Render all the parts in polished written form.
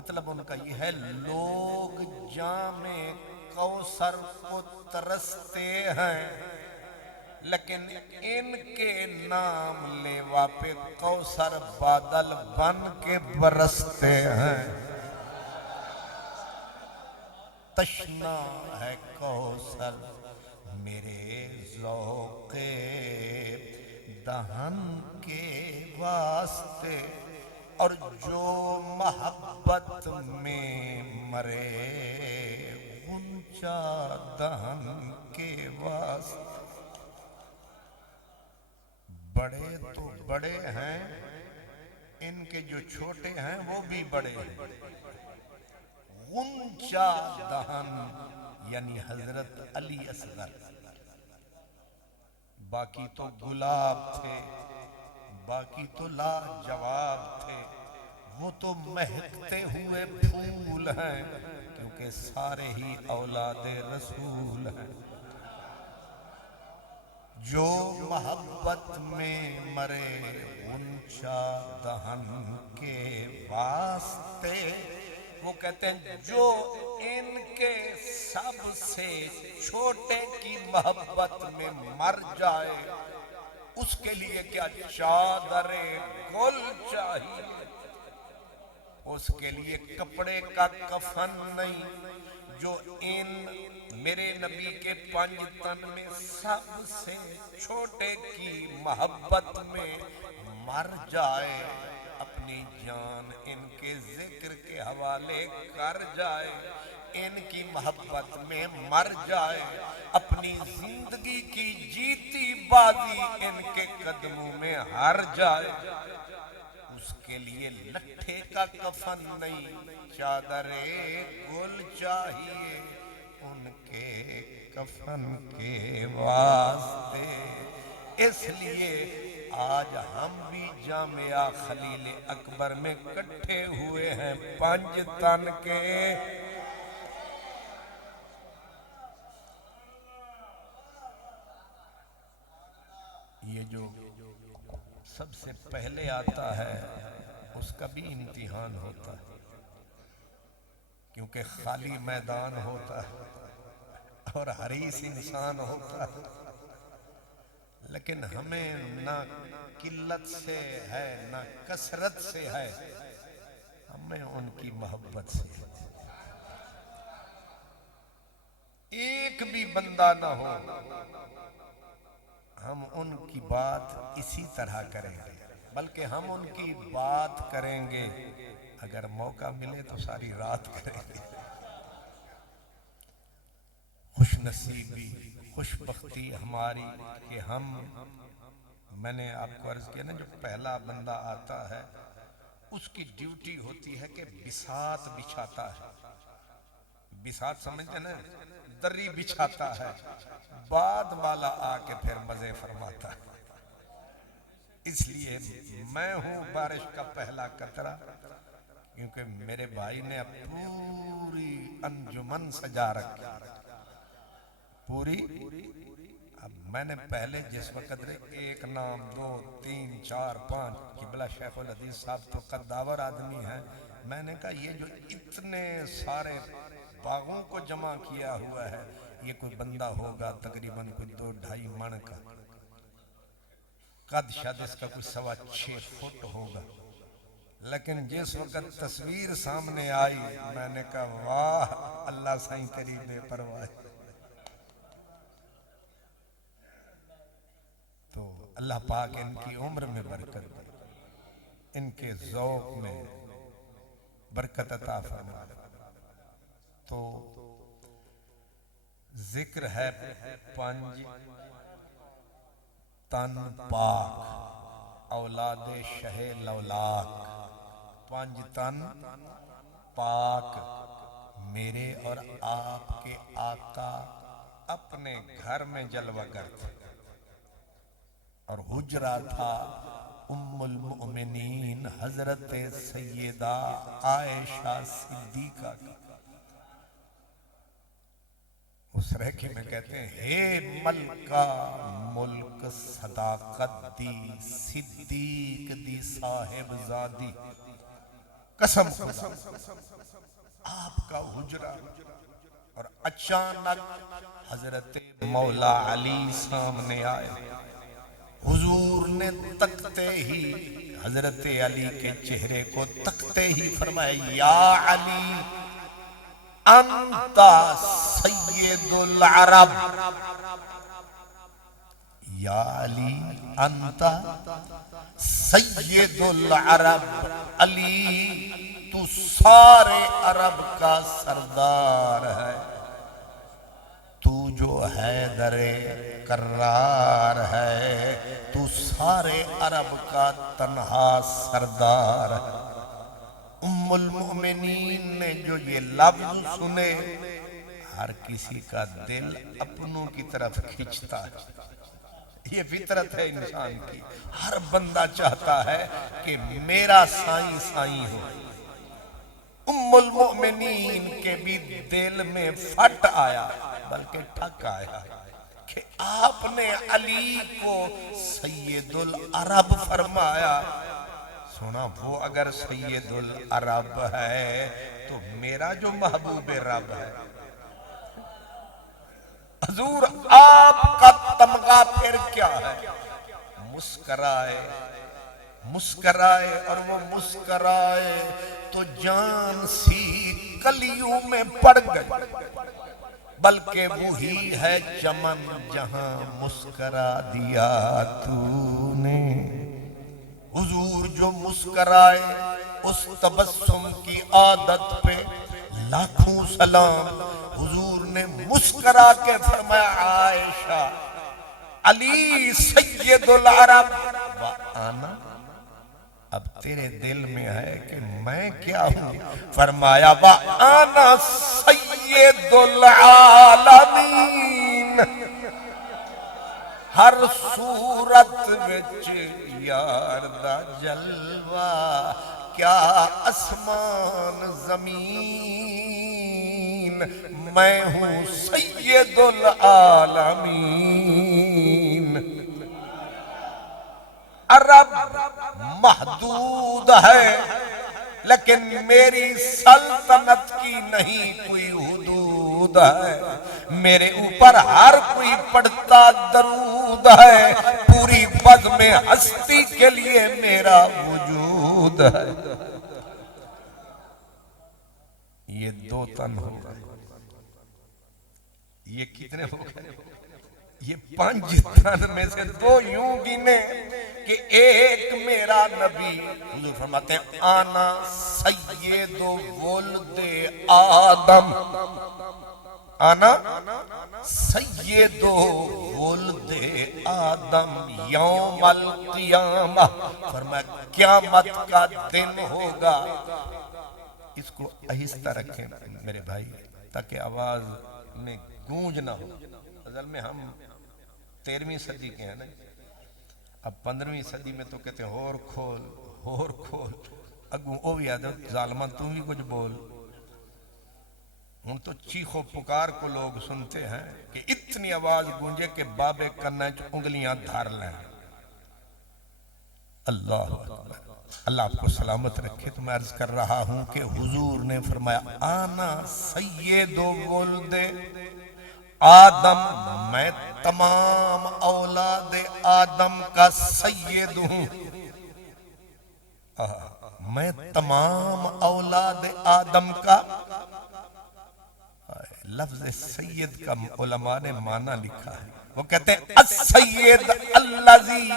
مطلب ان کا یہ ہے لوگ جام کوثر کو ترستے ہیں لیکن ان کے نام لیوا پہ کوثر بادل بن کے برستے ہیں. تشنا ہے کوثر میرے ذوق دہن کے واسطے اور جو محبت میں مرے غنچہ دہن کے واسطے. بڑے تو بڑے ہیں ان کے جو چھوٹے ہیں وہ بھی بڑے ہیں. غنچہ دہن یعنی حضرت علی اصغر. باقی تو گلاب تھے، باقی تو لاجواب تھے، وہ تو مہکتے ہوئے پھول ہیں کیونکہ سارے ہی اولاد رسول ہیں. جو محبت میں مرے غنچہ دہن کے واسطے. وہ کہتے ہیں جو ان کے سب سے چھوٹے کی محبت میں مر جائے اس کے لیے کیا چادر گل چاہیے، اس کے لیے کپڑے کا کفن نہیں. جو ان میرے نبی کے پنج تن میں سب سے چھوٹے کی محبت میں مر جائے، اپنی جان ان کے ذکر کے حوالے کر جائے، ان کی محبت میں مر جائے، اپنی زندگی کی جیتی بازی ان کے قدموں میں ہار جائے، اس کے لیے لٹھے کا کفن نہیں، چادر گل چاہیے ان کے کفن کے واسطے. اس لیے آج ہم بھی جامعہ خلیل اکبر میں کٹھے ہوئے ہیں پنج تن کے. یہ جو سب سے پہلے آتا ہے اس کا بھی امتحان ہوتا ہے کیونکہ خالی میدان ہوتا ہے اور حریص انسان ہوتا ہے. لیکن ہمیں نہ قلت سے ہے نہ کثرت سے ہے، ہمیں ان کی محبت سے. ایک بھی بندہ نہ ہو ہم ان کی بات اسی طرح کریں گے، بلکہ ہم ان کی بات کریں گے اگر موقع ملے تو ساری رات کریں گے. خوش نصیبی خوش بختی ہماری کہ میں نے آپ کو عرض کیا نا جو پہلا بندہ آتا ہے اس کی ڈیوٹی ہوتی ہے کہ بساط بچھاتا ہے. بساط سمجھتے نا، دری بچھاتا ہے، بعد والا آ کے پھر مزے فرماتا ہے. اس لیے میں ہوں بارش کا پہلا قطرہ کیونکہ میرے بھائی نے پوری انجمن سجا رکھی پوری. اب میں نے پہلے جس وقت ایک نام دو تین چار پانچ قبلہ شیخ الحدیث صاحب تو قداور آدمی ہیں، میں نے کہا یہ جو اتنے سارے باغوں کو جمع کیا ہوا ہے یہ کوئی بندہ ہوگا تقریباً کوئی 2-2.5 من کا، قد شاید اس کا کوئی 6.25 فٹ ہوگا. لیکن جس وقت تصویر سامنے آئی میں نے کہا واہ اللہ سائیں تیری بے پرواہ. تو اللہ پاک ان کی عمر میں برکت دے، ان کے ذوق میں برکت عطا فرما. تو ذکر ہے پنج تن پاک اولاد شہ لولاک. پنج تن پاک میرے اور آپ کے آقا اپنے گھر میں جلوہ گر تھے اور حجرہ تھا ام المؤمنین حضرت سیدہ عائشہ صدیقہ کا. اس رہکے میں کہتے ہیں ہے ملکہ ملک صداقت دی صدیق دی صاحب زادی. قسم خدا آپ کا حجرہ، اور اچانک حضرت مولا علی سامنے آئے. حضور نے تکتے ہی حضرت علی کے چہرے کو تکتے ہی فرمایا یا علی انت سید العرب، یا علی انت سید العرب، علی تو سارے عرب کا سردار ہے، تو جو حیدر کرار ہے، تو سارے عرب کا تنہا سردار ہے. ام المؤمنین نے جو یہ لفظ سنے، ہر کسی کا دل اپنوں کی طرف کھینچتا ہے. یہ فطرت ہے انسان کی، ہر بندہ چاہتا ہے کہ میرا سائیں سائیں ہو. ام المؤمنین کے بھی دل میں پھٹ آیا، بلکہ ٹھک آیا کہ آپ نے علی کو سید العرب فرمایا. سنا وہ اگر سید العرب ہے تو میرا جو محبوب رب ہے. حضور آپ کا تمغہ پھر کیا ہے؟ مسکرائے مسکرائے، اور وہ مسکرائے تو جان سی کلیوں میں پڑ گئی. بلکہ وہی ہے چمن جہاں مسکرا دیا تو نے. حضور جو مسکرائے اس تبسم کی عادت پہ لاکھوں سلام. حضور نے مسکرا کے فرمایا عائشہ علی سید العرب وانا، اب تیرے دل میں ہے کہ میں کیا ہوں؟ فرمایا وانا سید العالمین. ہر صورت وچ یار دا جلوہ، کیا اسمان زمین، میں ہوں سید العالمین. عرب محدود ہے لیکن میری سلطنت کی نہیں کوئی حدود ہے. میرے اوپر ہر کوئی پڑھتا درود ہے، پوری بزم ہستی کے لیے میرا وجود ہے. یہ دو تن ہو گئے، یہ کتنے ہو گئے؟ یہ 5 تن میں سے 2 یوں گنے کہ ایک میرا نبی. حضور فرماتے ہیں آنا سید ولد آدم، آنا سید ولد آدم یوم القیامہ. فرمایا قیامت کا دن ہوگا. اس کو آہستہ رکھیں میرے بھائی تاکہ آواز میں گونج نہ ہو. اصل میں ہم 13ویں صدی کے ہیں نا، اب 15ویں صدی میں تو کہتے ہیں ہور کھول ہور کھول. اگوں او بھی آدھے ظالمان تم بھی کچھ بول. ہم تو چیخو پکار کو لوگ سنتے ہیں کہ اتنی آواز گونجے کہ بابے کنچ انگلیاں دھار لیں. اللہ اکبر، اللہ آپ کو سلامت رکھے. تو میں عرض کر رہا ہوں کہ حضور نے فرمایا آنا سید ولد آدم، میں تمام اولاد آدم کا سید ہوں. میں تمام اولاد آدم کا. لفظ سید کا علماء نے معنی لکھا ہے، وہ کہتے ہیں السید الذی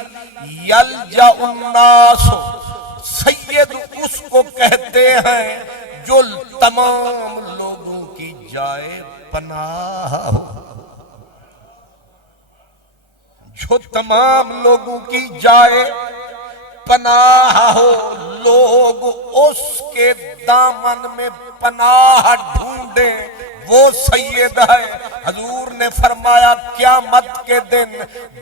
یلجأ الناس. سید اس کو کہتے ہیں جو تمام لوگوں کی جائے پناہ ہو، جو تمام لوگوں کی جائے پناہ ہو. لوگ اس کے دامن میں پناہ ڈھونڈیں، وہ سید ہے. حضور نے فرمایا قیامت کے دن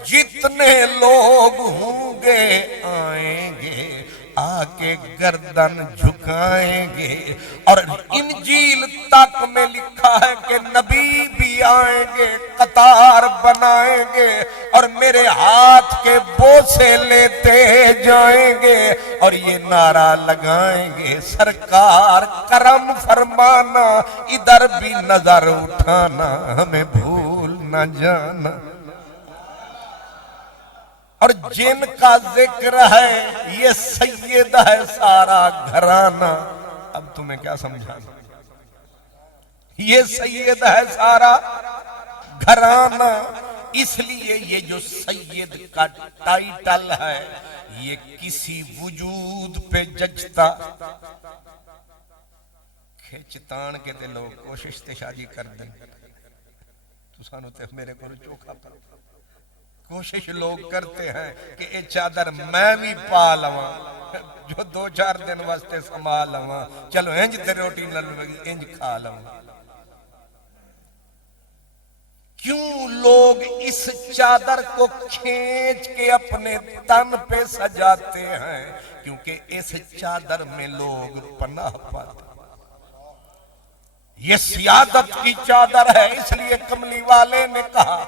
جتنے لوگ ہوں گے آئیں گے، آکے گردن جھکائیں گے. اور انجیل تک میں لکھا ہے کہ نبی بھی آئیں گے قطار بنائیں گے اور میرے ہاتھ کے بوسے لیتے جائیں گے اور یہ نعرہ لگائیں گے سرکار کرم فرمانا ادھر بھی نظر اٹھانا ہمیں بھول نہ جانا. اور جن کا ذکر ہے یہ سید ہے سارا گھرانہ. اب تمہیں کیا سمجھانا؟ یہ سید ہے سارا گھرانہ. اس لیے یہ جو سید کا ٹائٹل ہے یہ کسی وجود پہ ججتا کھچتان کے تے لوگ کوشش تے شادی کر دیں تو سانو تے میرے کو چوکھا پر کوشش لوگ کرتے ہیں کہ اے چادر میں بھی پا لواں جو 2-4 دن واسطے سنبھال لواں چلو انج تے روٹی نہ لگی انج کھا لواں. کیوں لوگ اس چادر کو کھینچ کے اپنے تن پہ سجاتے ہیں؟ کیونکہ اس چادر میں لوگ پناہ پاتے. یہ سیادت کی چادر ہے. اس لیے کملی والے نے کہا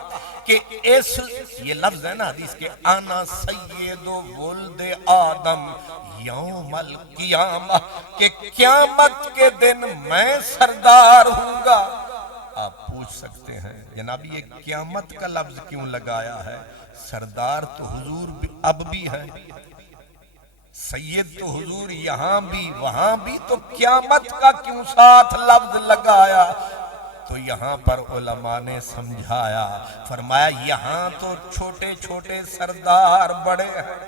کہ یہ لفظ ہے نا حدیث کے آنا سید ولد آدم یوم القیامہ کہ قیامت کے دن میں سردار ہوں گا. آپ پوچھ سکتے ہیں جناب یہ قیامت کا لفظ کیوں لگایا ہے؟ سردار تو حضور اب بھی ہے, سید تو حضور یہاں بھی وہاں بھی, تو قیامت کا کیوں ساتھ لفظ لگایا؟ تو یہاں پر علماء نے سمجھایا, فرمایا یہاں تو چھوٹے چھوٹے سردار بڑے ہیں.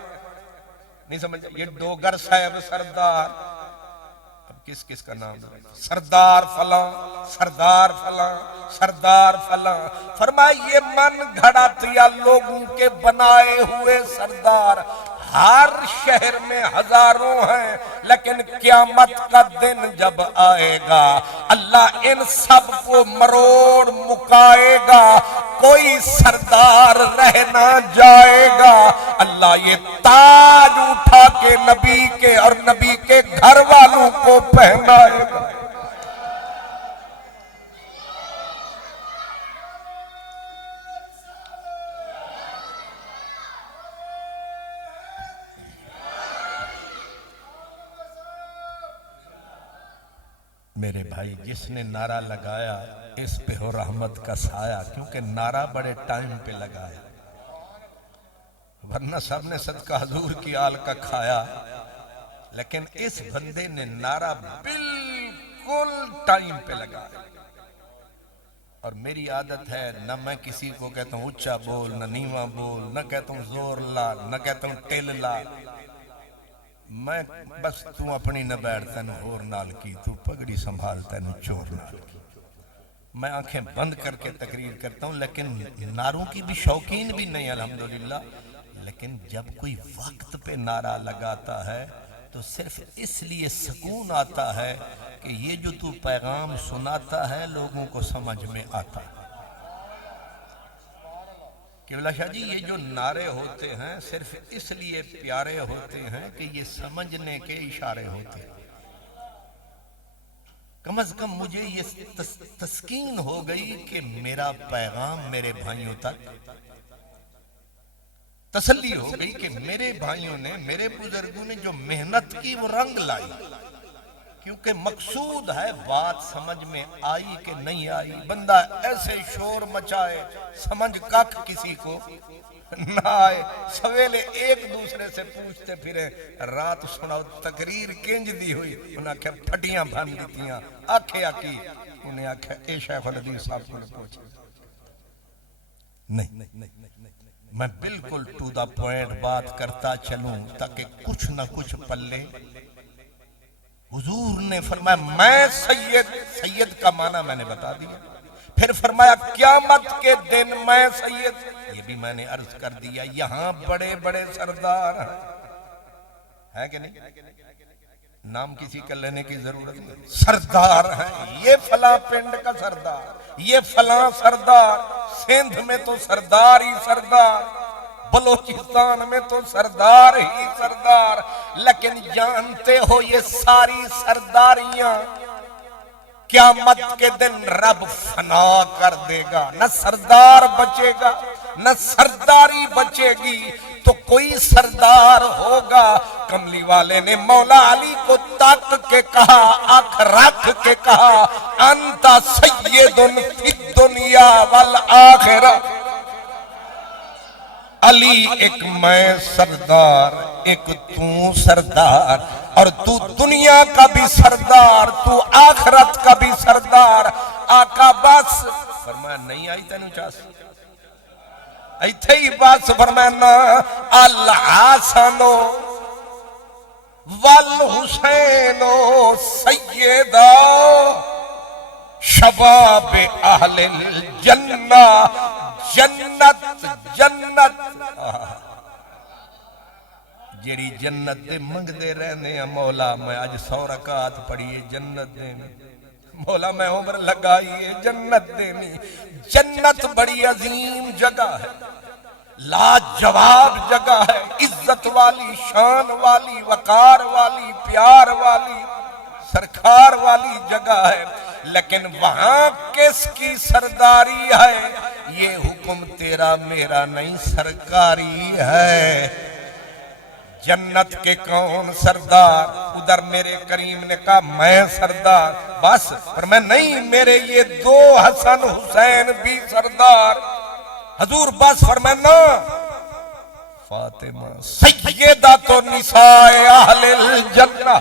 نہیں سمجھ, یہ ڈوگر صاحب سردار, اب کس کس کا نام ہے؟ سردار فلاں, سردار فلاں, سردار فلاں. فرمایا یہ من گھڑاتیا لوگوں کے بنائے ہوئے سردار ہر شہر میں ہزاروں ہیں, لیکن قیامت کا دن جب آئے گا اللہ ان سب کو مروڑ مکائے گا, کوئی سردار رہ نہ جائے گا. اللہ یہ تاج اٹھا کے نبی کے اور نبی کے گھر والوں کو پہنائے گا. میرے بھائی جس نے نعرہ لگایا اس پہ ہو رحمت کا سایہ, کیونکہ نعرہ بڑے ٹائم پہ لگایا, ورنہ سب نے صدقہ حضور کی آل کا کھایا, لیکن اس بندے نے نعرہ بالکل ٹائم پہ لگایا. اور میری عادت ہے نہ میں کسی کو کہتا ہوں اچھا بول نہ نیواں بول, نہ کہتا ہوں زور لا نہ کہتا ہوں ٹل لا, میں بس تو اپنی نہ بیٹھ تینو اور نال کی, تو پگڑی سنبھال تینو چور نال کی. میں آنکھیں بند کر کے تقریر کرتا ہوں, لیکن نعروں کی بھی شوقین بھی نہیں الحمدللہ, لیکن جب کوئی وقت پہ نعرہ لگاتا ہے تو صرف اس لیے سکون آتا ہے کہ یہ جو تو پیغام سناتا ہے لوگوں کو سمجھ میں آتا ہے. قبلہ شاہ جی یہ جو نعرے ہوتے ہیں صرف اس لیے پیارے ہوتے ہیں کہ یہ سمجھنے کے اشارے ہوتے ہیں. کم از کم مجھے یہ تسکین ہو گئی کہ میرا پیغام میرے بھائیوں تک, تسلی ہو گئی کہ میرے بھائیوں نے, میرے بزرگوں نے جو محنت کی وہ رنگ لائی. کیونکہ مقصود ہے بات سمجھ میں آئی کہ نہیں آئی. بندہ ایسے شور مچائے سمجھ کاک کسی کو نہ آئے, سویلے ایک دوسرے سے پوچھتے پھرے رات سناؤ تقریر کنج دی ہوئی, انہیں آکھے پھٹیاں بھان دیتیاں, آکھے آکی انہیں آکھے اے شیخ الحدیث صاحب کو نے پوچھے. نہیں, میں بالکل ٹو دا پوائنٹ بات کرتا چلوں تاکہ کچھ نہ کچھ پلے. حضور نے فرمایا میں سید کا معنی میں نے بتا دیا, پھر فرمایا قیامت کے دن میں سید, یہ بھی میں نے عرض کر دیا. یہاں بڑے بڑے سردار ہیں کہ نہیں, نام کسی کا لینے کی ضرورت نہیں, سردار ہیں. یہ فلاں پنڈ کا سردار, یہ فلاں سردار, سندھ میں تو سردار ہی سردار, بلوچستان میں تو سردار ہی سردار. لیکن جانتے ہو یہ ساری سرداریاں قیامت کے دن رب فنا کر دے گا، نہ سردار بچے گا نہ سرداری بچے گی، تو کوئی سردار ہوگا۔ کملی والے نے مولا علی کو تاک کے کہا، آنکھ رکھ کے کہا، انت سید فی الدنیا والآخرہ۔ علی ایک میں سردار، ایک تو سردار، اور تو دنیا کا بھی سردار، تو آخرت کا بھی سردار۔ آقا بس فرمایا نہیں آئی تینوں چاس ایتھے ہی بس فرمایا نا الحسن والحسین سیدہ شباب اہل الجنہ، جنت جنت جیڑی جنت دے منگ دے رہنے ہیں مولا میں آج 100 رکعت پڑھیے جنت دے میں، مولا میں عمر لگائیے جنت دے میں۔ جنت بڑی عظیم جگہ ہے، لاجواب جگہ ہے، عزت والی، شان والی، وقار والی، پیار والی، سرکار والی جگہ ہے، لیکن وہاں کس کی سرداری ہے؟ یہ حکم تیرا میرا نہیں، سرکاری ہے۔ جنت کے کون سردار؟ ادھر میرے کریم نے کہا میں سردار، بس پر میں نہیں، میرے یہ 2 حسن حسین بھی سردار۔ حضور بس فرمانا فاطمہ سیدہ تو نساء اہل الجنہ،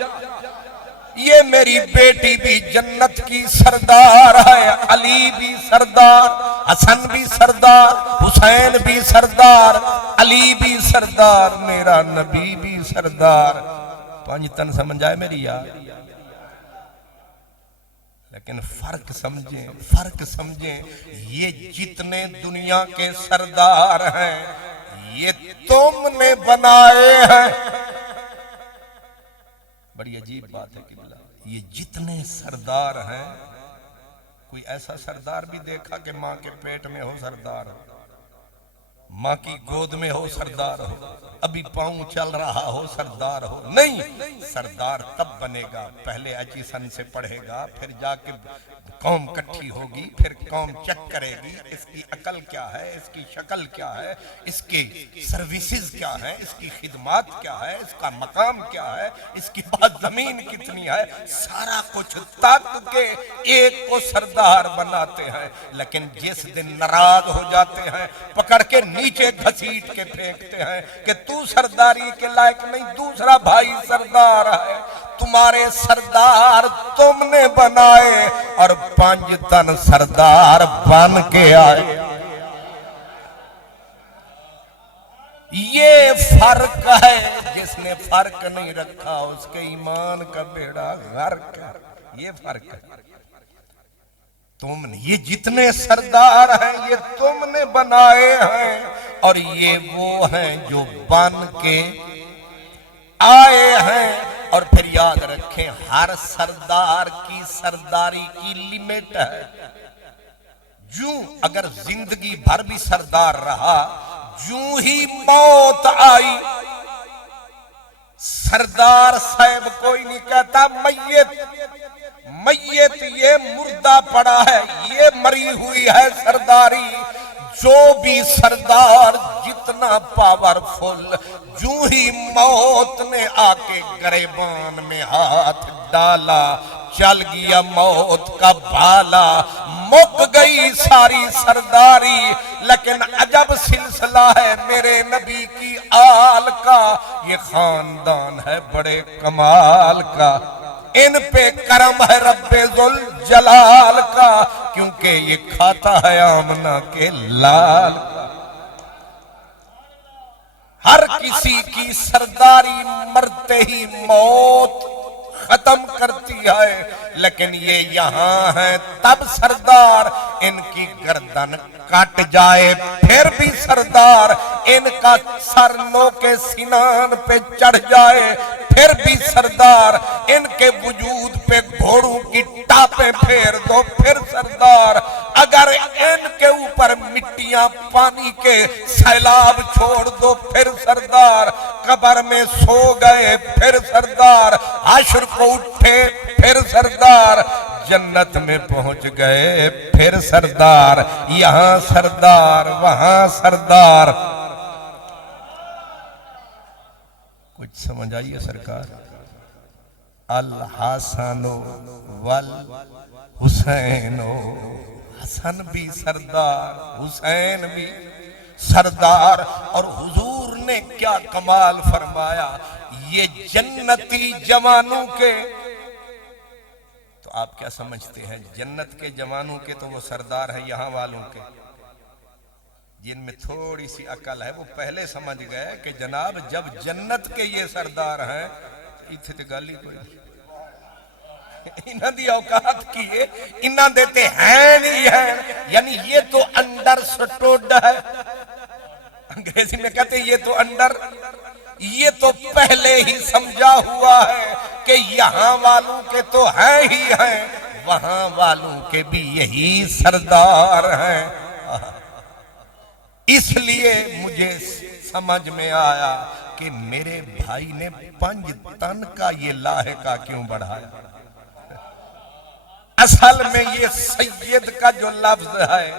یہ میری بیٹی بھی جنت کی سردار ہے۔ علی بھی سردار، حسن بھی سردار، حسین بھی سردار، علی بھی سردار، میرا نبی بھی سردار۔ 5 تن سمجھ آئے میری یار؟ لیکن فرق سمجھیں، فرق سمجھیں، یہ جتنے دنیا کے سردار ہیں یہ تم نے بنائے ہیں۔ بڑی عجیب بات ہے کہ یہ جتنے سردار ہیں، کوئی ایسا سردار بھی دیکھا کہ ماں کے پیٹ میں ہو سردار ہو، ماں کی گود میں ہو سردار ہو، ابھی پاؤں چل رہا ہو سردار ہو؟ نہیں، سردار تب بنے گا پہلے اچھی سن سے پڑھے گا، پھر جا کے قوم کٹھی ہوگی، پھر قوم چیک کرے گی اس کی عقل کیا ہے، اس کی شکل کیا ہے، اس کی سروسز کیا ہے، اس کی خدمات کیا ہے، اس کا مقام کیا ہے، اس کی بات زمین کتنی ہے، سارا کچھ تک کے ایک کو سردار بناتے ہیں۔ لیکن جس دن ناراض ہو جاتے ہیں پکڑ کے نیچے گھسیٹ کے پھینکتے ہیں کہ تو سرداری کے لائق نہیں، دوسرا بھائی سردار ہے۔ تمہارے سردار تم نے بنائے اور 5 تن سردار بن کے آئے۔ یہ فرق ہے، جس نے فرق نہیں رکھا اس کے ایمان کا بیڑا غرق ہے۔ یہ فرق ہے، تم نے، یہ جتنے سردار ہیں یہ تم نے بنائے ہیں، اور یہ وہ ہیں جو بن کے آئے ہیں۔ اور پھر یاد رکھیں ہر سردار کی سرداری کی لیمٹ ہے۔ جو اگر زندگی بھر بھی سردار رہا، جو ہی موت آئی، سردار صاحب کوئی نہیں کہتا میت میت، یہ مردہ پڑا ہے، یہ مری ہوئی ہے سرداری۔ جو بھی سردار جتنا پاورفل، جو ہی موت نے آ کے گریبان میں ہاتھ ڈالا، چل گیا موت کا بھالا، مک گئی ساری سرداری۔ لیکن عجب سلسلہ ہے میرے نبی کی آل کا، یہ خاندان ہے بڑے کمال کا، ان پہ کرم ہے رب ذوالجلال کا، کیونکہ یہ کھاتا ہے آمنہ کے لال کا۔ ہر کسی کی سرداری مرتے ہی موت ختم کرتی ہے، لیکن یہ یہاں ہیں تب سردار، ان کی گردن کٹ جائے پھر بھی سردار، ان کا سر نو کے سنان پہ چڑھ جائے پھر بھی سردار، ان کے وجود پہ گھوڑوں کی ٹاپیں پھیر دو پھر سردار، اگر ان کے اوپر مٹیاں پانی کے سیلاب چھوڑ دو پھر سردار، قبر میں سو گئے پھر سردار، حشر کو اٹھے پھر سردار، جنت میں پہنچ گئے، پھر سردار، یہاں سردار وہاں سردار. کچھ سمجھ آئیے سرکار؟ الحسن والحسین، حسن بھی سردار، حسین بھی سردار. اور حضور نے کیا کمال فرمایا، یہ جنتی جوانوں کے، تو آپ کیا سمجھتے ہیں جنت کے جوانوں کے تو وہ سردار ہیں، یہاں والوں کے جن میں تھوڑی سی عقل ہے وہ پہلے سمجھ گئے کہ جناب جب جنت کے یہ سردار ہیں اتھے تے گالی کوئی انہاں دی اوقات کیے، انہاں دیتے ہیں نہیں ہیں، یعنی یہ تو انڈر سٹوڈ ہے، انگریزی میں کہتے ہیں یہ تو انڈر، یہ تو پہلے ہی سمجھا ہوا ہے کہ یہاں والوں کے تو ہیں ہی ہیں، وہاں والوں کے بھی یہی سردار ہیں. اس لیے مجھے سمجھ میں آیا کہ میرے بھائی نے 5 تن کا یہ لاحقہ کیوں بڑھایا. اصل میں یہ سید کا جو لفظ ہے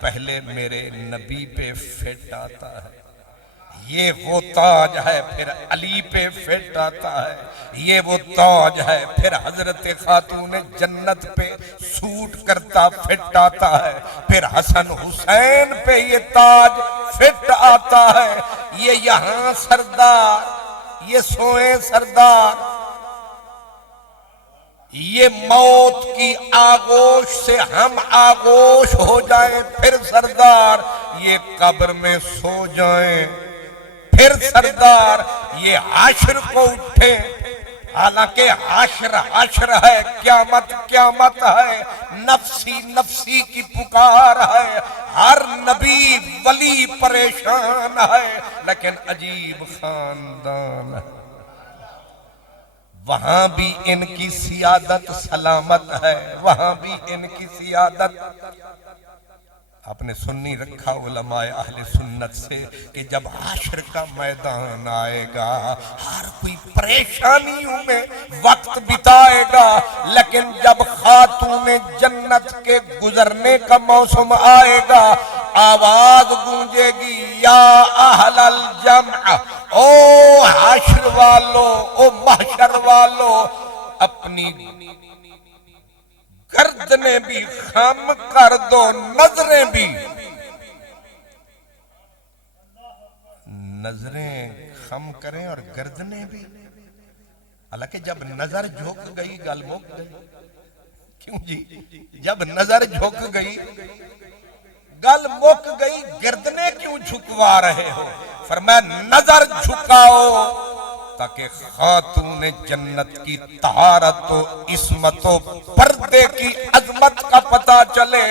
پہلے میرے نبی پہ فٹ آتا ہے، یہ وہ تاج ہے، پھر علی پہ فٹ آتا ہے، یہ وہ تاج ہے، پھر حضرت خاتون جنت پہ سوٹ کرتا فٹ آتا ہے، پھر حسن حسین پہ یہ تاج فٹ آتا ہے. یہ یہاں سردار، یہ سوئیں سردار، یہ موت کی آغوش سے ہم آغوش ہو جائیں پھر سردار، یہ قبر میں سو جائیں پھر سردار، یہ حشر کو اٹھے حالانکہ حشر حشر ہے، قیامت قیامت ہے، نفسی نفسی کی پکار ہے، ہر نبی ولی پریشان ہے، لیکن عجیب خاندان ہے، وہاں بھی ان کی سیادت سلامت ہے، وہاں بھی ان کی سیادت. آپ نے سنی رکھا علماء اہل سنت سے کہ جب حشر کا میدان آئے گا ہر کوئی پریشانیوں میں وقت بتائے گا، لیکن جب خاتون جنت کے گزرنے کا موسم آئے گا آواز گونجے گی، یا اہل الجمع، او حشر والو، او محشر والو، اپنی گردنیں بھی خم کر دو، نظریں بھی، نظریں خم کریں اور گردنیں بھی. حالانکہ جب نظر جھک گئی گل مک گئی. کیوں جی؟ جب نظر جھک گئی گل مک گئی، گردنیں کیوں جھکوا رہے ہو؟ فرمایا نظر جھکاؤ تاکہ خاتون جنت کی طہارت و عصمت و پردے کی عظمت کا پتہ چلے،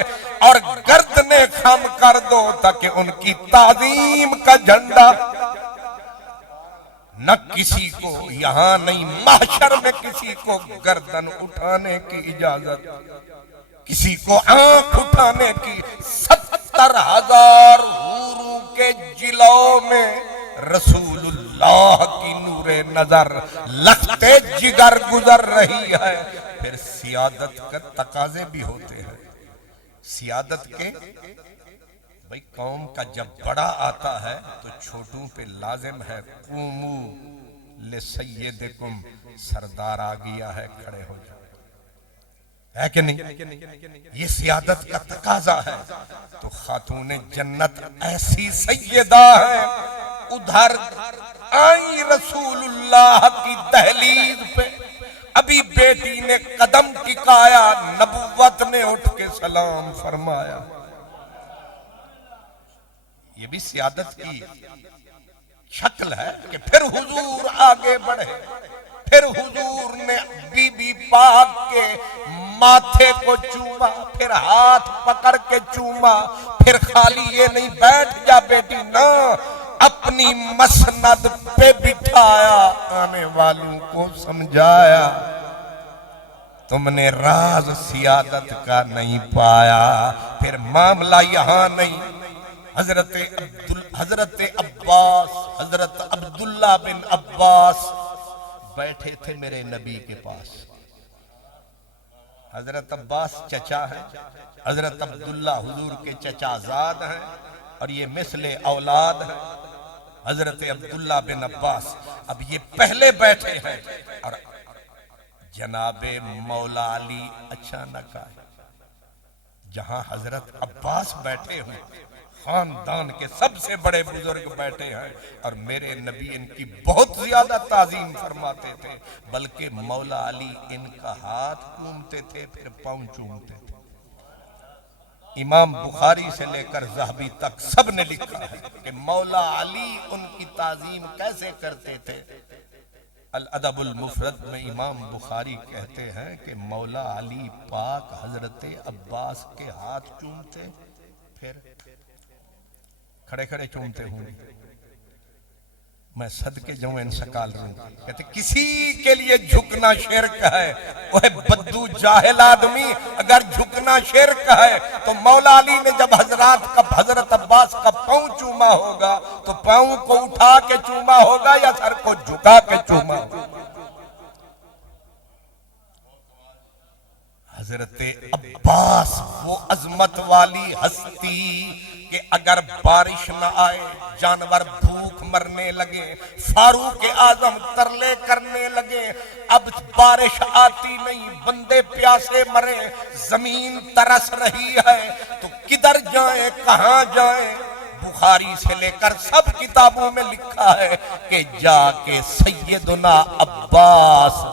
اور گردنیں خم کر دو تاکہ ان کی تعظیم کا جھنڈا. نہ کسی کو یہاں نہیں، محشر میں کسی کو گردن اٹھانے کی اجازت، کسی کو آنکھ اٹھانے کی. 70,000 حوروں کے جلو میں رسول اللہ کی نور نظر لخت جگر گزر رہی ہے. پھر سیادت کا تقاضے بھی ہوتے ہیں، سیادت کے بھئی قوم کا جب بڑا آتا ہے تو چھوٹوں پہ لازم ہے قومو لسیدکم، سردار آ گیا ہے کھڑے ہو جائے، ہے کہ نہیں؟ یہ سیادت کا تقاضا ہے. تو خاتون جنت ایسی سیدہ ہے، ادھر آئی رسول اللہ کی دہلیز پہ، ابھی بیٹی نے قدم ٹکایا، نبوت نے اٹھ کے سلام فرمایا. یہ بھی سیادت کی شکل ہے کہ پھر حضور آگے بڑھے، پھر حضور نے بی بی پاک کے ماتھے کو چوما، پھر ہاتھ پکڑ کے چوما، پھر خالی یہ نہیں بیٹھ جا بیٹی، نہ اپنی مسند پہ بٹھایا، آنے والوں کو سمجھایا تم نے راز سیادت کا نہیں پایا. پھر معاملہ یہاں نہیں، حضرت عباس، حضرت عبداللہ بن عباس بیٹھے تھے میرے نبی کے پاس. حضرت عباس چچا ہیں، حضرت عبداللہ حضور کے چچا زاد ہیں، اور یہ مثل اولاد ہیں حضرت عبداللہ بن عباس۔ اب یہ پہلے بیٹھے ہیں اور جناب مولا علی اچانک آئے۔ جہاں حضرت عباس بیٹھے ہوئے، خاندان کے سب سے بڑے بزرگ بیٹھے ہیں، اور میرے نبی ان کی بہت زیادہ تعظیم فرماتے تھے، بلکہ مولا علی ان کا ہاتھ چومتے تھے پھر پاؤں چومتے تھے۔ امام بخاری سے لے کر ذہبی تک سب نے لکھا ہے کہ مولا علی ان کی تعظیم کیسے کرتے تھے۔ الادب المفرد میں امام بخاری کہتے ہیں کہ مولا علی پاک حضرت عباس کے ہاتھ چومتے، پھر کھڑے کھڑے چومتے ہوں گے۔ میں صدقے جاؤں انسکال رہوں، کہتے کسی کے لیے جھکنا شرک ہے، وہ بدو جاہل آدمی، اگر جھکنا شرک ہے تو مولا علی نے جب حضرت عباس کا پاؤں چوما ہوگا تو پاؤں کو اٹھا کے چوما ہوگا یا سر کو جھکا کے چوما ہوگا؟ حضرت عباس وہ عظمت والی ہستی کہ اگر بارش نہ آئے جانور بھوک مرنے لگے، فاروق اعظم ترلے کرنے لگے، اب بارش آتی نہیں، بندے پیاسے مرے، زمین ترس رہی ہے، تو کدھر جائیں کہاں جائیں؟ بخاری سے لے کر سب کتابوں میں لکھا ہے کہ جا کے سیدنا عباس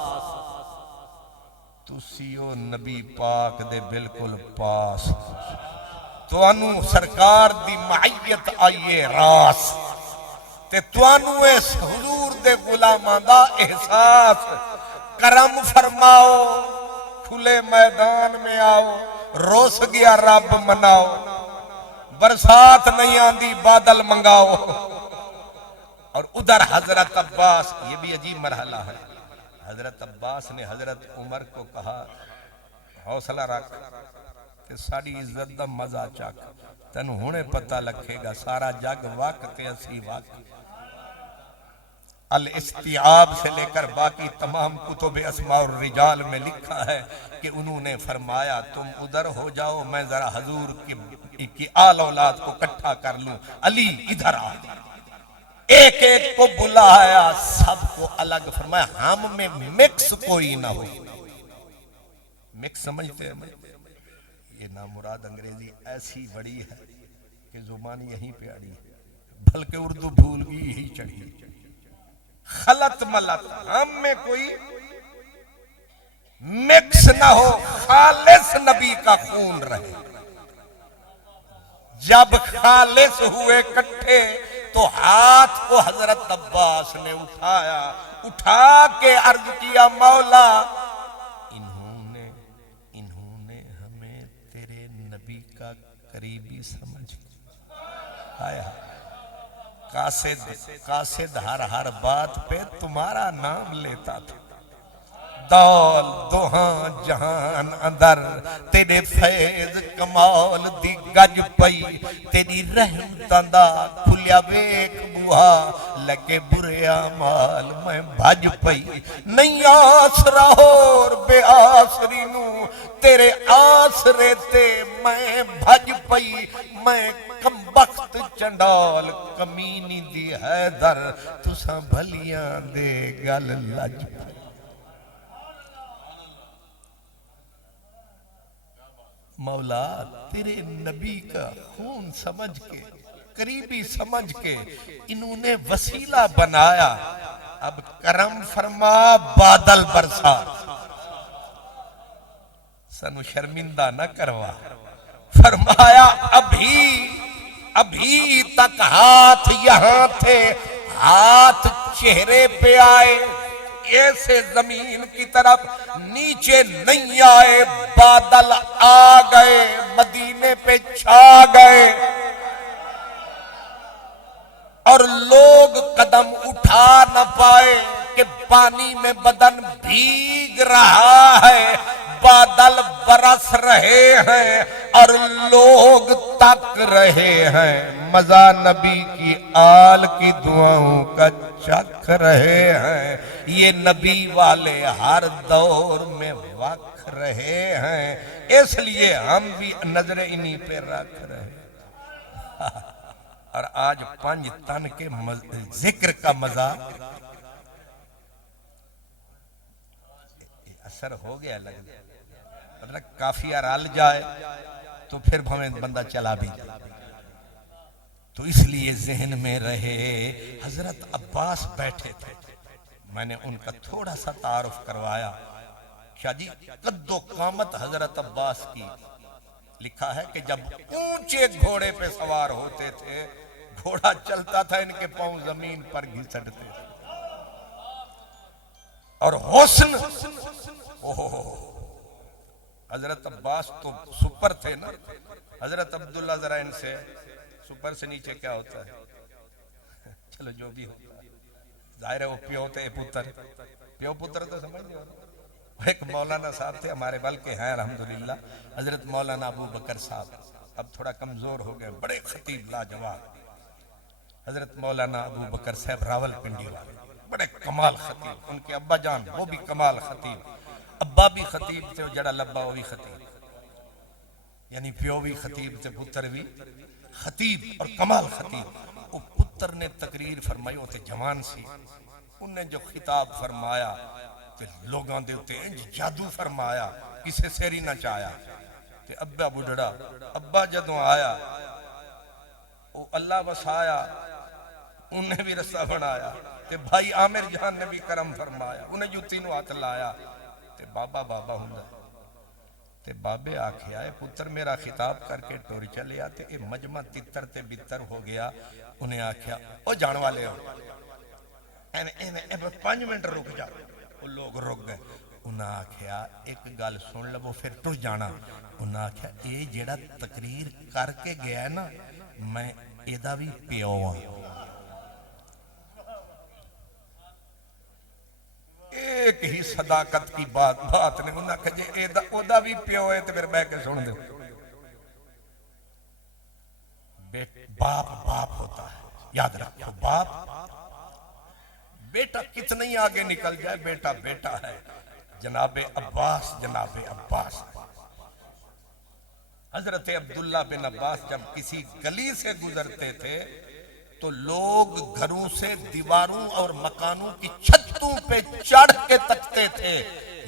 تسیو نبی پاک دے بالکل پاس، توانو سرکار دی معیت آئیے راس، تے توانو اس حضور دے غلامان دا احساس، کرم فرماؤ کھلے میدان میں آؤ، روس گیا رب مناؤ، برسات نہیں آندی بادل منگاؤ۔ اور ادھر حضرت عباس، یہ بھی عجیب مرحلہ ہے، حضرت عباس نے حضرت عمر کو کہا حوصلہ رکھ کہ ساڑی عزت دا مزہ چاک، تنہوں ہونے پتہ لکھے گا سارا جگ وقت اسی وقت۔ الاستیعاب سے لے کر باقی تمام کتب اسماء الرجال میں لکھا ہے کہ انہوں نے فرمایا تم ادھر ہو جاؤ، میں ذرا حضور کی آل اولاد کو کٹھا کر لوں، علی ادھر آ۔ ایک ایک کو بلایا، سب کو الگ فرمایا ہم میں مکس کوئی نہ ہو۔ مکس سمجھتے ہیں؟ یہ نامراد انگریزی ایسی بڑی ہے کہ زبان یہیں پہ آڑی ہے، بلکہ اردو بھول گئی یہی چڑھی۔ خلط ملط، ہم میں کوئی مکس نہ ہو، خالص نبی کا خون رہے۔ جب خالص ہوئے کٹھے تو ہاتھ کو حضرت عباس نے اٹھایا، اٹھا کے عرض کیا مولا انہوں نے ہمیں تیرے نبی کا قریبی سمجھ آیا، قاصد ہر بات پہ تمہارا نام لیتا تھا، دول دوہاں جہان اندر تیرے فیض کمال دی گج پئی، تیری رحمتاں دا کھلیا ویک بوہا لگے برے اعمال میں بھج پئی، نہیں آسرا اور بے آسری نو تیرے آسرے تے میں بھج پئی، میں کم بخت چنڈال کمینی دی حیدر تساں بھلیاں دے گل لج پئی۔ مولا تیرے نبی کا خون سمجھ کے، قریبی سمجھ کے انہوں نے وسیلہ بنایا، اب کرم فرما بادل برسا، سنو شرمندہ نہ کروا، فرمایا ابھی تک ہاتھ یہاں تھے، ہاتھ چہرے پہ آئے، ایسے زمین کی طرف نیچے نہیں آئے، بادل آ گئے، مدینے پہ چھا گئے، اور لوگ قدم اٹھا نہ پائے کہ پانی میں بدن بھیگ رہا ہے، بادل برس رہے ہیں اور لوگ تک رہے ہیں، مزہ نبی کی آل کی دعاؤں کا چکھ رہے ہیں، یہ نبی والے ہر دور میں وقت رکھ رہے ہیں، اس لیے ہم بھی نظر انہی پہ رکھ رہے ہیں۔ اور آج 5 تن کے ذکر کا مزہ اثر ہو گیا لگتا ہے، مطلب کافی رل جائے تو پھر بھویں بندہ چلا بھی جائے۔ تو اس لیے ذہن میں رہے حضرت عباس بیٹھے تھے، میں نے ان کا تھوڑا سا تعارف کروایا۔ شاہ جی قد و قامت حضرت عباس کی لکھا ہے کہ جب اونچے گھوڑے پہ سوار ہوتے تھے، گھوڑا چلتا تھا ان کے پاؤں زمین پر گھسٹتے تھے، اور حسن حضرت عباس تو سپر تھے نا۔ حضرت عبداللہ ذرا ان سے سپر سے نیچے کیا ہوتا ہے؟ چلو جو بھی ہوتا ہے، ظاہر ہے وہ پیو تھے پتر، پیو پتر تو سمجھ نہیں ہوتا۔ ایک مولانا صاحب تھے ہمارے بلکہ ہیں الحمدللہ، حضرت مولانا ابو بکر صاحب، اب تھوڑا کمزور ہو گئے، بڑے خطیب لاجواب۔ حضرت مولانا ابو بکر صاحب راول پنڈی والے، بڑے کمال خطیب۔ ان کے ابا جان وہ بھی کمال خطیب، ابا بھی خطیب تھے، جڑا لبا وہ بھی خطیب، یعنی پیو بھی خطیب تھے، پتر بھی خطیب اور کمال خطیب۔ وہ پتر نے تقریر فرمائی، وہ تھے جوان سی، انہیں جو خطاب فرمایا تے لوگاں دے ہوتے ہیں جادو فرمایا، کسے سیری نہ چاہیا تے ابا بڑھڑا، ابا جدوں آیا وہ اللہ بسایا، انہیں بھی رسہ بنایا تے بھائی عامر جہان نے بھی کرم فرمایا، انہیں جو تینوں ہاتھ لایا تے بابا بابا ہوں گا تے بابے آکھے آئے پتر میرا خطاب کر کے ٹوری چلے آتے، اے مجمع تتر تے بتر ہو گیا۔ انہیں آکھیا او جان والے ہو، 5 منٹ رک جاؤ، وہ لوگ رک گئے۔ انہیں آکھیا ایک گل سن لو پھر ٹر جانا۔ انہیں آکھیا اے جیڑا تقریر کر کے گیا ہے نا، میں ایدہ بھی پیو ہوں، ایک ہی صداقت کی بات نے۔ انہاں کہا جی ایدہ بھی پیو ہے تو پھر بے کے سن دے۔ باپ باپ ہوتا ہے، یاد رکھو باپ، بیٹا کتنا ہی آگے نکل جائے بیٹا بیٹا ہے۔ جناب عباس، جناب عباس، حضرت عبداللہ بن عباس جب کسی گلی سے گزرتے تھے تو لوگ گھروں سے دیواروں اور مکانوں کی چھتوں پہ چڑھ کے تکتے تھے،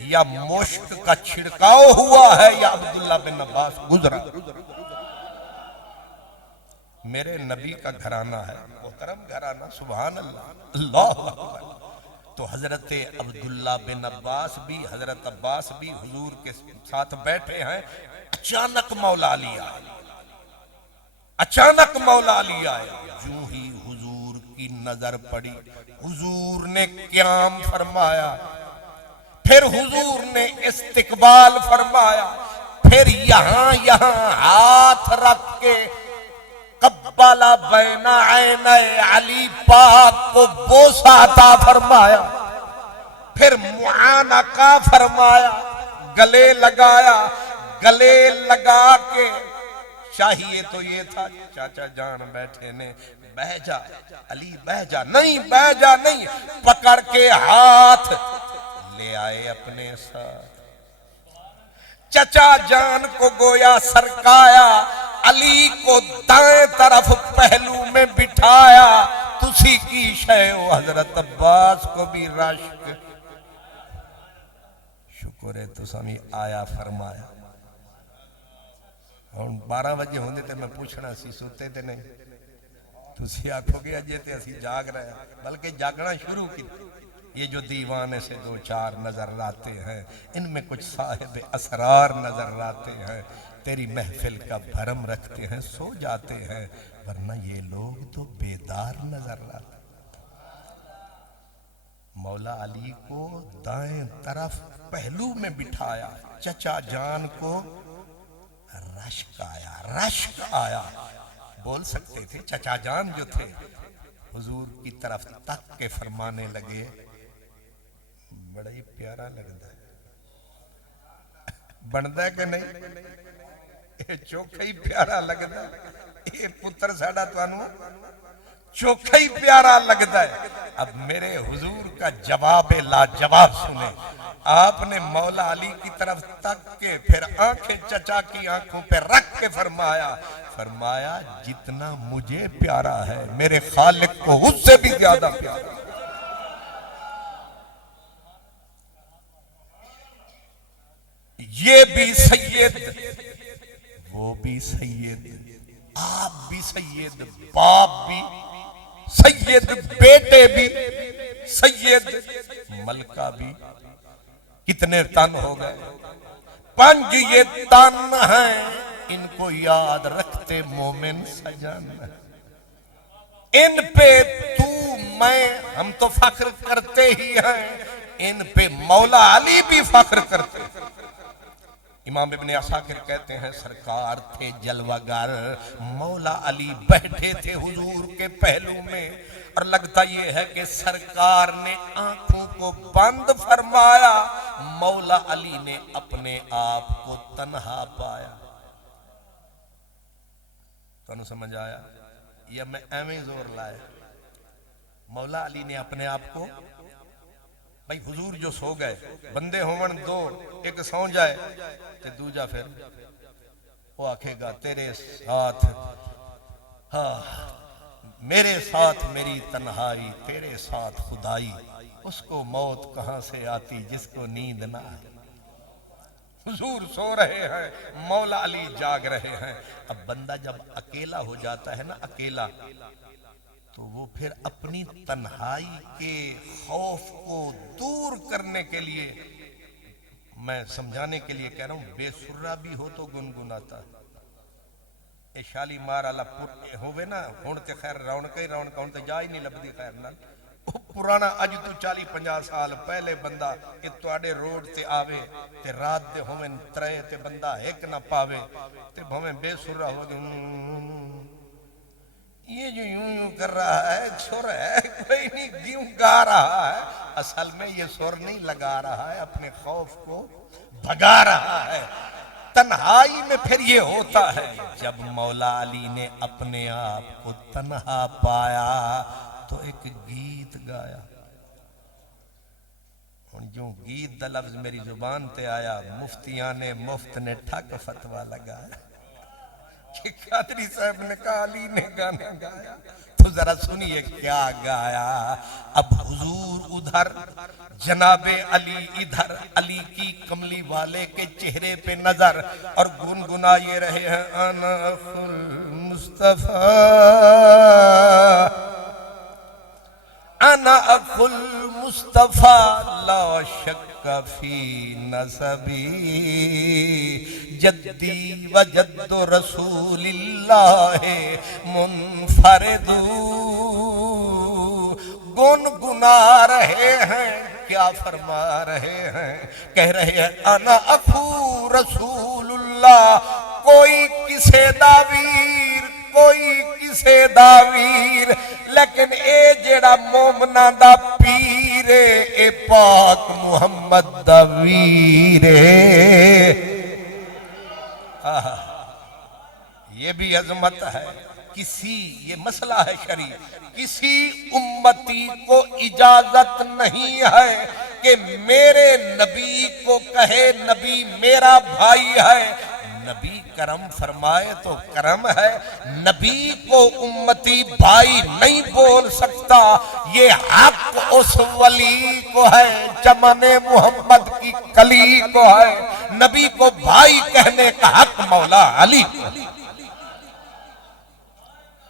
یا مشک کا چھڑکاؤ ہوا ہے یا عبداللہ بن عباس گزرا۔ میرے نبی کا گھرانہ ہے، محترم گھرانہ، سبحان اللہ، اللہ اکبر۔ تو حضرت عبداللہ بن عباس بھی، حضرت عباس بھی حضور کے ساتھ بیٹھے ہیں۔ اچانک مولا علی آئے، اچانک مولا علی آئے، جو ہی حضور کی نظر پڑی، حضور نے قیام فرمایا، پھر حضور نے استقبال فرمایا، پھر یہاں ہاتھ رکھ کے قبلہ بین عین علی پاک کو بوسہ عطا فرمایا، پھر معانقہ فرمایا، گلے لگایا، گلے لگا کے چاہیے تو یہ تھا چاچا جان بیٹھے نے، بہ جا علی بہ جا، نہیں بہ جا نہیں، پکڑ کے ہاتھ لے آئے اپنے ساتھ، چچا جان کو گویا سرکایا، علی کو دائیں طرف پہلو میں بٹھایا، تسی کی شیعو حضرت عباس کو بھی رشک، شکر ہے تو سمی آیا فرمایا۔ اور 12 بجے ہوندے تے میں پوچھنا سی سوتے تے نہیں، تسی آکھو گے اجے تے اسی جاگ رہے ہیں، بلکہ جاگنا شروع کی۔ یہ جو دیوانے سے 2-4 نظر آتے ہیں، ان میں کچھ صاحب اسرار نظر آتے ہیں، تیری محفل کا بھرم رکھتے ہیں، سو جاتے ہیں، ورنہ یہ لوگ تو بیدار نظر آتے ہیں۔ مولا علی کو دائیں طرف پہلو میں بٹھایا، چچا جان کو رشک آیا، رشک آیا، بول سکتے تھے چچا جان جو تھے حضور کی طرف تک کے فرمانے لگے، بڑا ہی پیارا لگتا ہے، بنتا ہے کہ نہیں؟ یہ چوکھا ہی پیارا لگتا ہے، یہ پتر ساڑا توانو چوکھا ہی پیارا لگتا ہے۔ اب میرے حضور کا جواب لا جواب سنیں، آپ نے مولا علی کی طرف تک کے پھر آنکھیں چچا کی آنکھوں پہ رکھ کے فرمایا جتنا مجھے پیارا ہے میرے خالق کو اس سے بھی زیادہ پیارا. یہ بھی سید وہ بھی سید آپ بھی سید باپ بھی سید بیٹے بھی سید ملکہ بھی. کتنے تن ہو گئے 5 یہ تن ہیں ان کو یاد رکھتے مومن سجن. ان پہ تو میں ہم تو فخر کرتے ہی ہیں ان پہ مولا علی بھی فخر کرتے. امام ابن عساکر کہتے ہیں سرکار تھے جلوہ گر مولا علی بیٹھے تھے حضور کے پہلو میں اور لگتا یہ ہے کہ سرکار نے آنکھوں کو بند فرمایا مولا علی نے اپنے آپ کو تنہا پایا. تو انہوں سمجھ آیا یا میں ایویں زور لائے. مولا علی نے اپنے آپ کو بھائی حضور جو سو گئے بندے ہون دو ایک سو جائے تے دوجا پھر وہ آکھے گا تیرے ساتھ میرے ساتھ میری تنہائی تیرے ساتھ خدائی. اس کو موت کہاں سے آتی جس کو نیند نہ آئے. حضور سو رہے ہیں مولا علی جاگ رہے ہیں. اب بندہ جب اکیلا ہو جاتا ہے نا اکیلا تو وہ پھر اپنی تنہائی کے خوف کو دور کرنے کے لیے میں سمجھانے کے لیے کہہ رہا ہوں بے سرہ بھی ہو تو گنگناتا ہے. اے شالی مار اللہ پور ہوئے نا ہون تے خیر رونکا ہی رونکا ہون تے جا ہی نہیں لبدی خیر نال. پرانا اج تو 40-50 سال پہلے بندہ کہ تواڈے روڈ تے آوے تے رات دے ہوئے ترے تے بندہ ایک نہ پاوے تے بھویں بے سرہ ہو گئے یہ جو یوں کر رہا ہے سر ہے کوئی نہیں کیوں گا رہا ہے. اصل میں یہ سر نہیں لگا رہا ہے اپنے خوف کو بھگا رہا ہے. تنہائی میں پھر یہ ہوتا ہے جب مولا علی نے اپنے آپ کو تنہا پایا تو ایک گیت گایا. جو گیت دا لفظ میری زبان تے آیا مفتیان مفت نے ٹھک فتوہ لگایا کہ قادری صاحب نے کہا علی نے گانا گایا. تو ذرا سنیے کیا گایا. اب حضور ادھر جناب علی ادھر علی کی کملی والے کے چہرے پہ نظر اور گنگنائے رہے ہیں انا المصطفیٰ انا اخو المصطفیٰ لا شک فی نسبی جدی و جد رسول اللہ منفرد. گنگنا رہے ہیں کیا فرما رہے ہیں کہہ رہے ہیں انا اخو رسول اللہ. کوئی کسے داویر کوئی کسے داویر لیکن اے جڑا مومنہ دا پیر اے پاک محمد دا ویر. یہ بھی عظمت ہے. کسی یہ مسئلہ ہے شریف کسی امتی کو اجازت نہیں ہے کہ میرے نبی کو کہے نبی میرا بھائی ہے. نبی کرم فرمائے تو کرم ہے. نبی کو امتی بھائی نہیں بول سکتا. یہ حق اس ولی کو ہے چمن محمد کی کلی کو ہے. نبی کو بھائی کہنے کا حق مولا علی کو.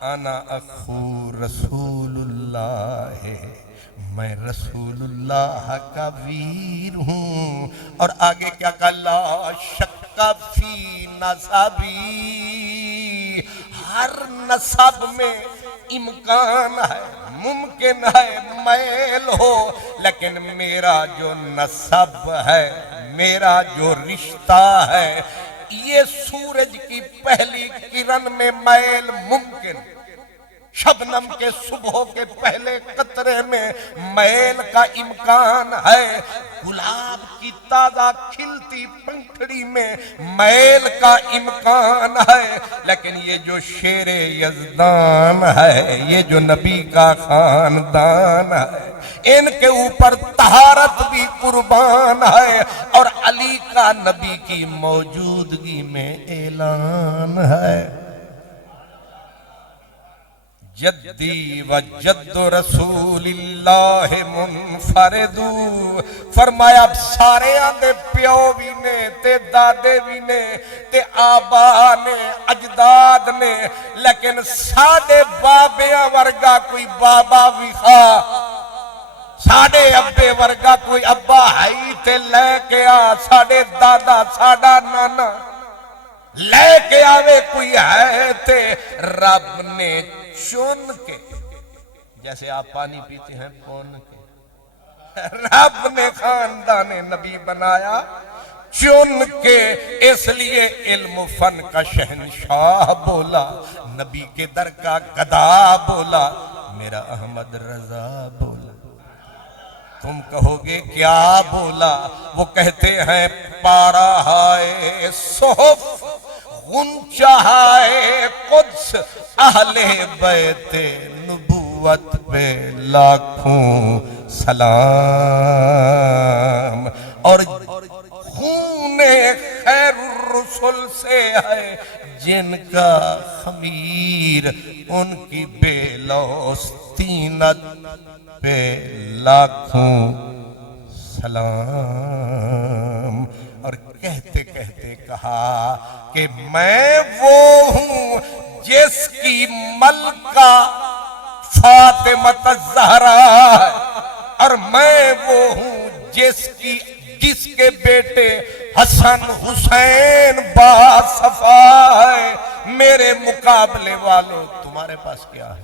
انا اخو رسول اللہ میں رسول اللہ کا ویر ہوں. اور آگے کیا کہا لا شک فی نسبی. ہر نسب میں امکان ہے ممکن ہے میل ہو لیکن میرا جو نسب ہے میرا جو رشتہ ہے یہ سورج کی پہلی کرن میں میل ممکن. شبنم کے صبح کے پہلے قطرے میں میل کا امکان ہے. گلاب کی تازہ کھلتی پنکھڑی میں میل کا امکان ہے. لیکن یہ جو شیر یزدان ہے یہ جو نبی کا خاندان ہے ان کے اوپر طہارت بھی قربان ہے، اور علی کا نبی کی موجودگی میں اعلان ہے۔ جدی و جد رسول اللہ منفردو، فرمایا اب سارے آندے پیو بھی نے تے دادے بھی نے تے آبا نے اجداد نے، لیکن ساڑے بابیاں ورگا کوئی بابا بھی خواہ، ساڑے ابے ورگا کوئی ابا ہائی تے لے کے آ، ساڑے دادا ساڑا نانا لے کے آوے کوئی ہے تے رب نے چن کے، جیسے آپ پانی پیتے ہیں کون کے، رب نے خاندان نبی بنایا چن کے، اس لیے علم و فن کا شہنشاہ بولا، نبی کے در کا گدا بولا، میرا احمد رضا بولا۔ تم کہو گے کیا بولا؟ وہ کہتے ہیں پارا ہائے صحف غنچہ ہائے قدس، اہل بیت نبوت پہ لاکھوں سلام، اور خون خیر الرسل سے ہے جن کا خمیر، ان کی بے لوث تینت پہ لاکھوں سلام۔ اور کہتے کہتے کہا کہ میں وہ ہوں جس کی ملکہ فاطمہ الزہرا ہے، اور میں وہ ہوں جس کے بیٹے حسن حسین باصفا ہے۔ میرے مقابلے والوں تمہارے پاس کیا ہے؟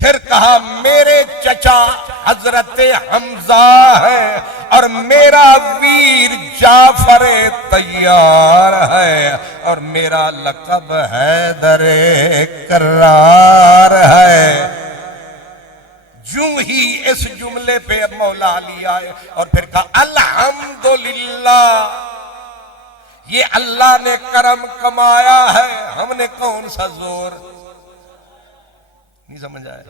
پھر کہا میرے چچا حضرت حمزہ ہے، اور میرا ویر جعفر طیار ہے، اور میرا لقب حیدر کرار ہے۔ جو ہی اس جملے پہ مولا علی آئے اور پھر کہا الحمدللہ، یہ اللہ نے کرم کمایا ہے، ہم نے کون سا زور، نہیں سمجھ آئے،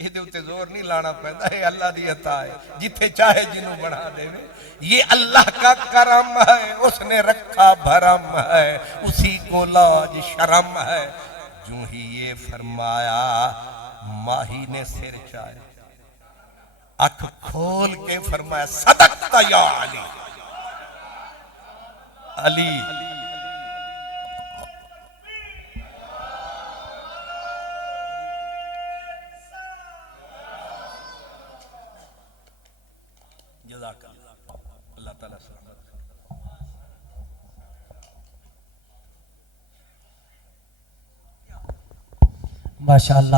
یہ دے اتے زور نہیں لانا پیدا ہے، اللہ دی عطا ہے، جتھے چاہے جنوں بڑھا دے میں، یہ اللہ کا کرم ہے، اس نے رکھا بھرم ہے، اسی کو لاج شرم ہے۔ جو ہی یہ فرمایا ماہی نے سر چاہے، اکھ کھول کے فرمایا صدقت یا علی، علی جزاک اللہ تعالیٰ سلامت۔ ماشاءاللہ